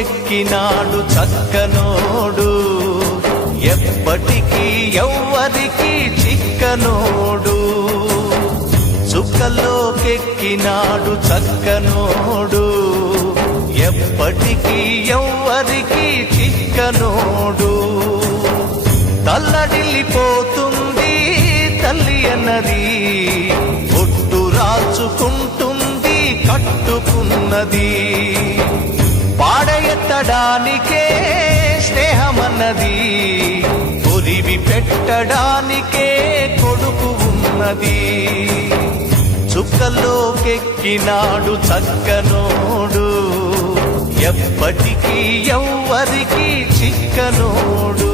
చుక్కల్లోకెక్కినాడు చక్కనోడు, ఎప్పటికీ ఎవ్వరికి చిక్కనోడు. చుక్కల్లోకెక్కినాడు చక్కనోడు, ఎప్పటికీ ఎవ్వరికి చిక్కనోడు. తల్లడిల్లిపోతుంది తల్లి అన్నది, ఒట్టు రాచుకుంటుంది కట్టుకున్నది. పాడెత్తడానికే స్నేహమన్నది, పొరివి పెట్టడానికే కొడుకు ఉన్నది. చుక్కల్లోకెక్కినాడు చక్కనోడు, ఎప్పటికీ ఎవ్వరికి చిక్కనోడు.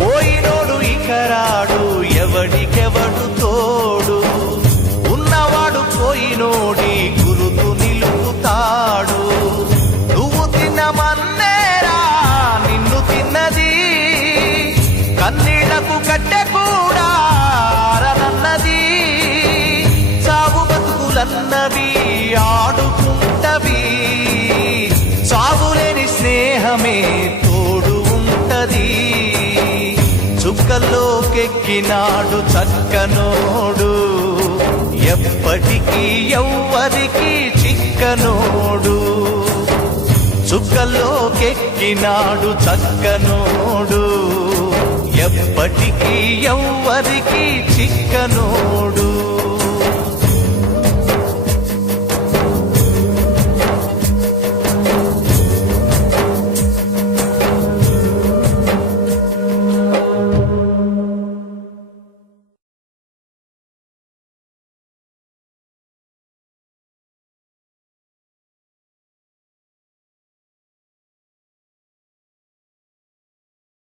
పోయినోడు ఇకరాడు, ఎవడికెవడు తోడు, ఉన్నవాడు పోయినోడి గురుతు నిలుపుతాడు. నువ్వు తిన్నమన్నేరా నిన్ను తిన్నది, కన్నీళ్లకు కట్టె కూడా ఆరనన్నది. సాగు బతుకులన్నవి ఆడుకుంటవి, సాగులేని స్నేహమే తోడు ఉంటది. చుక్కల్లోకెక్కినాడు చక్కనోడు, ఎప్పటికీ ఎవ్వరికి చిక్కనోడు. చుక్కల్లోకెక్కినాడు చక్కనోడు, ఎప్పటికీ ఎవ్వరికి చిక్కనోడు.